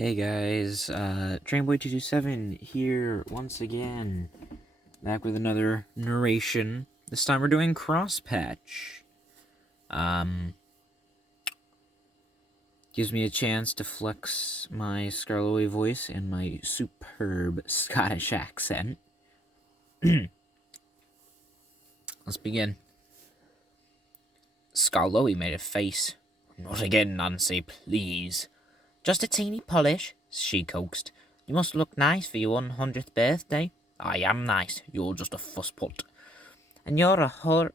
Hey guys, Trainboy227 here once again, back with another narration. This time we're doing Crosspatch. Gives me a chance to flex my Skarloey voice and my superb Scottish accent. Let's begin. Skarloey made a face. "Not again, Nancy, please." "Just a teeny polish," she coaxed. "You must look nice for your 100th birthday." "I am nice. You're just a fusspot." And you're a horrid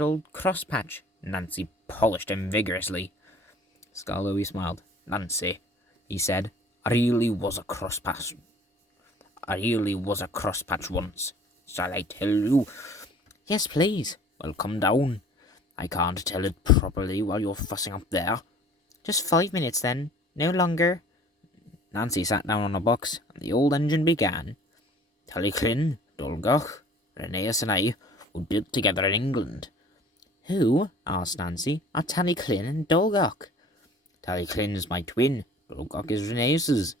old crosspatch." Nancy polished him vigorously. Skarloey smiled. "Nancy," he said, I really was a crosspatch once. Shall I tell you?" "Yes, please." "Well, come down. I can't tell it properly while you're fussing up there." "Just 5 minutes, then. No longer." Nancy sat down on a box, and the old engine began. "Tallyclin, Dolgoch, Rheneas and I were built together in England." "Who," asked Nancy, "are Tallyclin and Dolgoch?" "Tallyclin is my twin. Dolgoch is Rheneas's.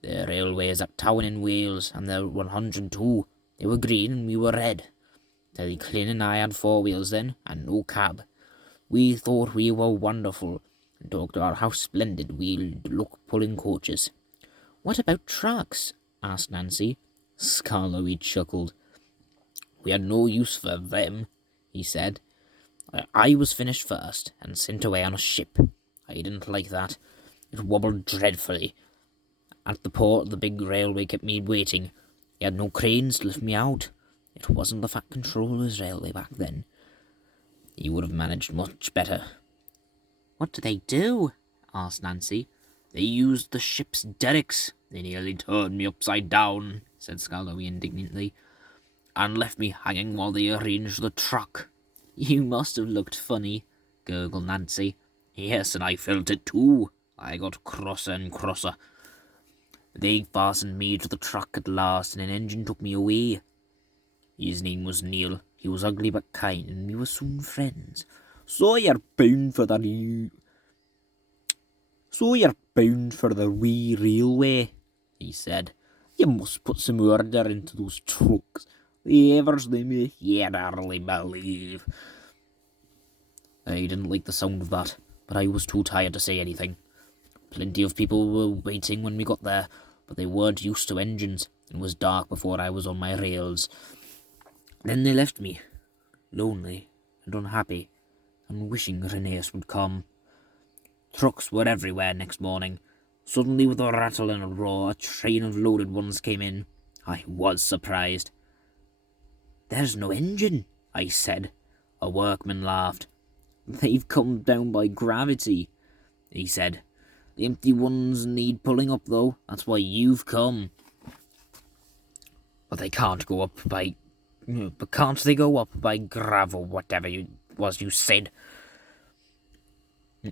Their railway is at Town in Wales, and they're 102. They were green and we were red. Tallyclin and I had 4 wheels then, and no cab. We thought we were wonderful, and talked about how splendid we'd look pulling coaches." "What about trucks?" asked Nancy. Skarloey chuckled. "We had no use for them," he said. "I was finished first, and sent away on a ship. I didn't like that. It wobbled dreadfully. At the port, the big railway kept me waiting. He had no cranes to lift me out. It wasn't the Fat Controller's railway back then. He would have managed much better." "What do they do?" asked Nancy. "They used the ship's derricks. They nearly turned me upside down," said Skarloey indignantly, "and left me hanging while they arranged the truck." "You must have looked funny," gurgled Nancy. "Yes, and I felt it too. I got crosser and crosser. They fastened me to the truck at last, and an engine took me away. His name was Neil. He was ugly but kind, and we were soon friends. So you're bound for the wee railway," he said. "You must put some order into those trucks. The evers they make, you'd hardly believe." I didn't like the sound of that, but I was too tired to say anything. Plenty of people were waiting when we got there, but they weren't used to engines. It was dark before I was on my rails. Then they left me, lonely and unhappy, and wishing Rheneas would come. Trucks were everywhere next morning. Suddenly, with a rattle and a roar, a train of loaded ones came in. I was surprised. "There's no engine," I said. A workman laughed. "They've come down by gravity," he said. "The empty ones need pulling up, though. That's why you've come." "But they can't go up by... But can't they go up by gravel, whatever you said?"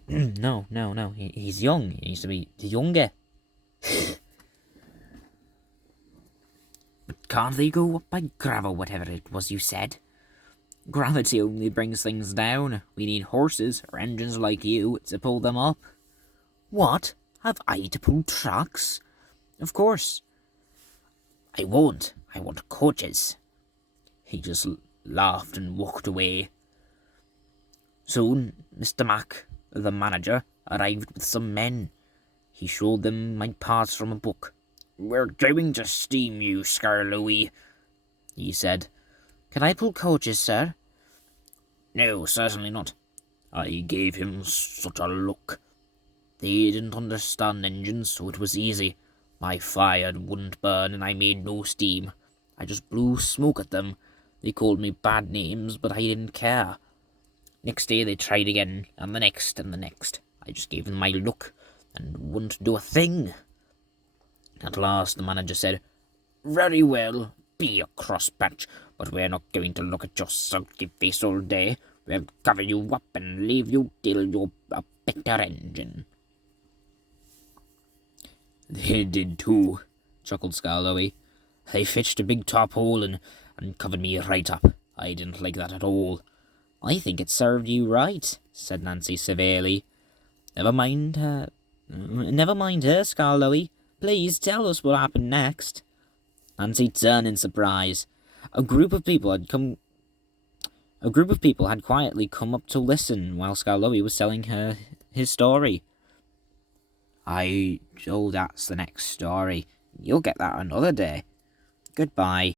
No. He's young. He needs to be younger." "But can't they go up by gravel, whatever it was you said?" "Gravity only brings things down. We need horses or engines like you to pull them up." "What? Have I to pull trucks?" "Of course." "I won't. I want coaches." He just laughed and walked away. Soon, Mr. Mac, the manager, arrived with some men. He showed them my parts from a book. "We're going to steam you, Skarloey," he said. "Can I pull coaches, sir?" "No, certainly not." I gave him such a look. They didn't understand engines, so it was easy. My fire wouldn't burn, and I made no steam. I just blew smoke at them. They called me bad names, but I didn't care. Next day they tried again, and the next and the next. I just gave them my look, and wouldn't do a thing. At last the manager said, "Very well, be a crosspatch, but we're not going to look at your sulky face all day. We'll cover you up and leave you till you're a better engine." "They did too," chuckled Skarloey. "They fetched a big top hole and covered me right up. I didn't like that at all." "I think it served you right," said Nancy severely. Never mind Never mind her, Skarloey. Please tell us what happened next. Nancy turned in surprise. A group of people had quietly come up to listen while Skarloey was telling her his story. So that's the next story. You'll get that another day. Goodbye.